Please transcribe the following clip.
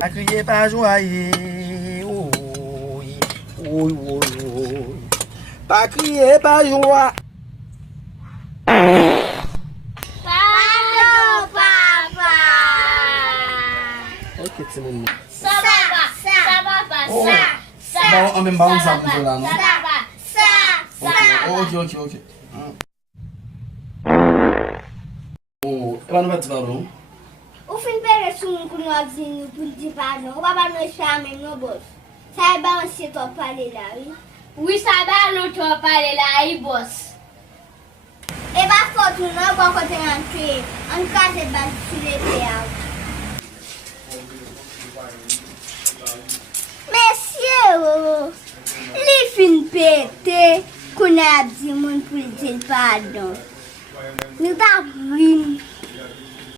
Pas crier, pas joyer. Pas crier, pas joie. Pardon, papa. Ok, c'est mon nom. Ça, papa. Oh. Ça. Bon, on même pas ça pour cela, non? Ok. Oh, on va te faire où? Ou fin pere sou moun kou nou ap zin nou pou di pardon. Ou papa nou espère même nou boss. Ça y ba on si to parler là, oui. Oui, ça va, nous tu vas parler là, il bosse. Et ba faute nou nan bon kote rentre. On kase bal sur les péages. Monsieur, li fin pété qu'on a dit moun pou di pardon. Nous t'a vrin.